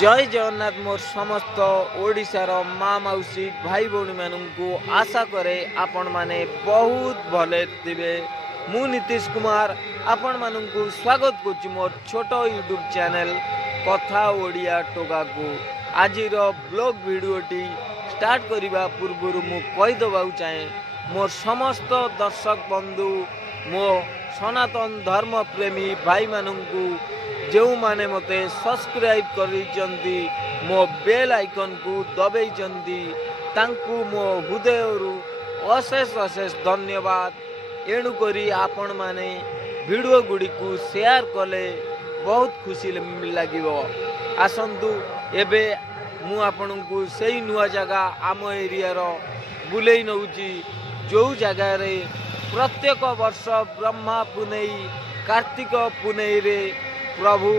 जय जगन्नाथ मोर समस्त ओडिशार माँ मौसी भाई भौणी मानू आशा करे आपण माने बहुत भले थे। मु नीतीश कुमार आपण मानू स्वागत करुच्ची मोर छोट यूट्यूब चैनल कथा ओडिया टोका को। आज ब्लॉग वीडियोटी स्टार्ट करने पूर्व मु कहीदेवा चाहे मोर समस्त दर्शक बंधु मो सनातन धर्म प्रेमी भाई मानू जो माने मते सब्सक्राइब करिसेंती मो बेल आइकन को दबेइचंती तांकु मो हृदयरु अशेष अशेष धन्यवाद। एणु करी आपण माने वीडियो गुडी को शेयर कले बहुत खुशी लागिवो। आसंतु एबे मु आपनकु सेही नुआ जगह आम एरिया रो बुलेई नउची जो जगह रे प्रत्येक वर्ष ब्रह्मा पुनेई कार्तिक पुनेई रे प्रभु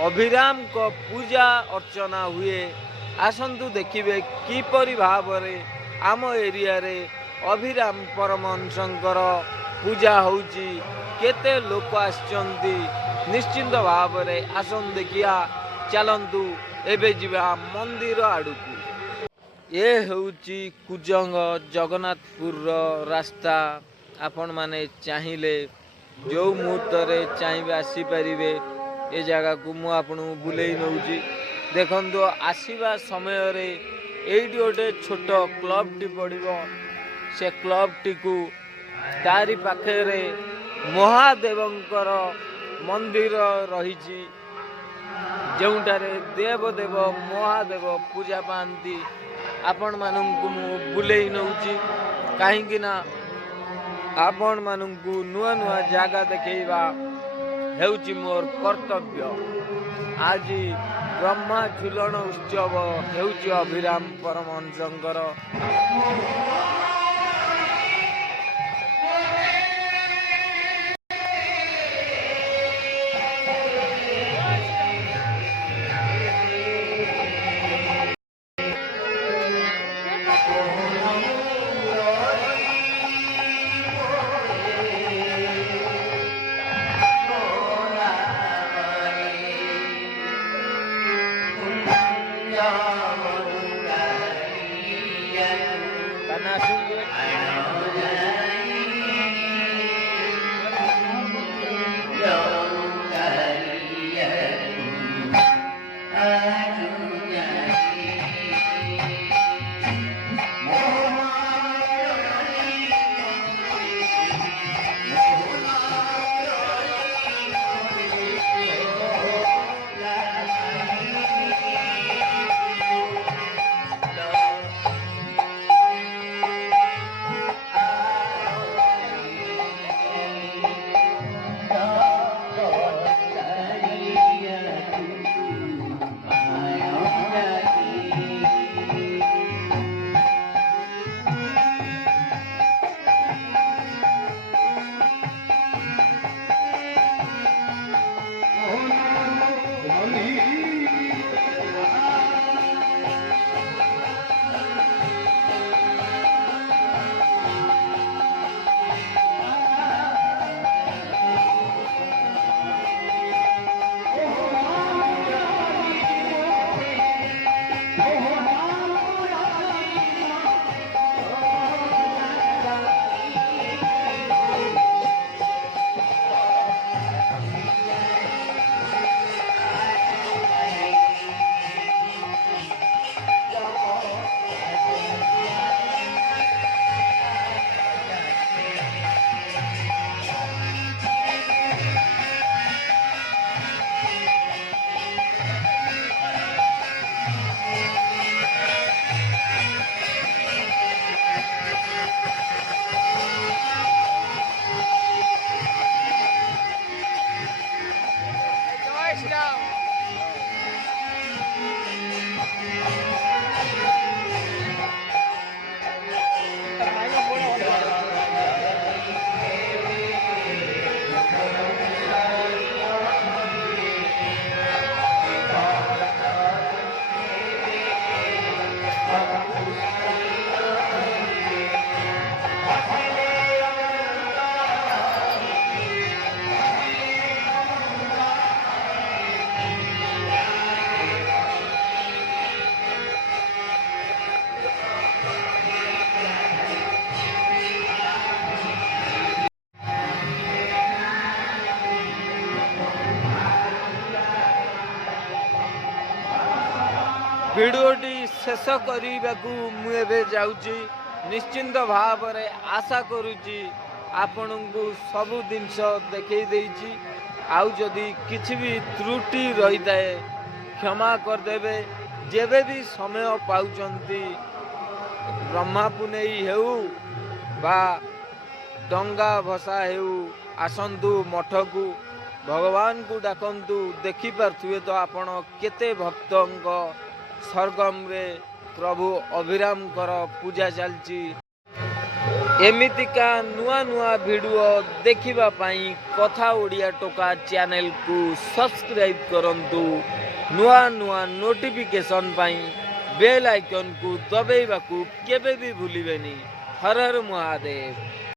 अभिराम को पूजा अर्चना हुए। आसंतु देखिए किपरि भाव आम एरिया रे अभिराम परमहंसंकर पूजा होउची केते लोक आछंती निश्चिंत भाव रे आसन देखिया चलंतु एबे जिबा मंदिर आडुकू। ये होउची कुजंग जगन्नाथपुर रास्ता। आपण माने चाहिए जो मुहूर्त रे चाहिए आसी परिवे ए जगह को मु आपन बुले नौची। देखो आसवा समय रे एठी गोटे छोट क्लब टी पड़ो से क्लब टी को तारी पाखे महादेवंकर मंदिर रही जोटारे देवदेव महादेव पूजा पाती। आपण मानू बुले नौची कहीं आपण मानू नुआ नुआ जगह देखा हेउची मोर कर्तव्य। आज ब्रह्मा झुलन उत्सव हेउची अभिराम परमहंसंकर। ଭିଡ଼ିଓଟି ଶେଷ କରିବାକୁ ମୁଁ ଏବେ ଯାଉଛି। ନିଶ୍ଚିନ୍ତ ଭାବରେ ଆଶା କରୁଛି ଆପଣଙ୍କୁ ସବୁ ଜିନିଷ ଦେଖେଇ ଦେଇଛି। ଆଉ ଯଦି କିଛି ବି ତ୍ରୁଟି ରହିଥାଏ କ୍ଷମା କରିଦେବେ। ଯେବେ ବି ସମୟ ପାଉଛନ୍ତି ବ୍ରହ୍ମା ପୁନେଇ ହେଉ ବା ଡଙ୍ଗା ଭସା ହେଉ ଆସନ୍ତୁ ମଠକୁ, ଭଗବାନଙ୍କୁ ଡାକନ୍ତୁ। ଦେଖିପାରୁଥିବେ ତ ଆପଣ କେତେ ଭକ୍ତଙ୍କ ସରଗମରେ ପ୍ରଭୁ ଅଭିରାମଙ୍କର ପୂଜା ଚାଲିଛି। ଏମିତିକା ନୂଆ ନୂଆ ଭିଡ଼ିଓ ଦେଖିବା ପାଇଁ କଥା ଓଡ଼ିଆ ଟୋକା ଚ୍ୟାନେଲକୁ ସବସ୍କ୍ରାଇବ୍ କରନ୍ତୁ। ନୂଆ ନୂଆ ନୋଟିଫିକେସନ୍ ପାଇଁ ବେଲ୍ ଆଇକନ୍କୁ ଦବାଇବାକୁ କେବେ ବି ଭୁଲିବେନି। ହର ହର ମହାଦେବ।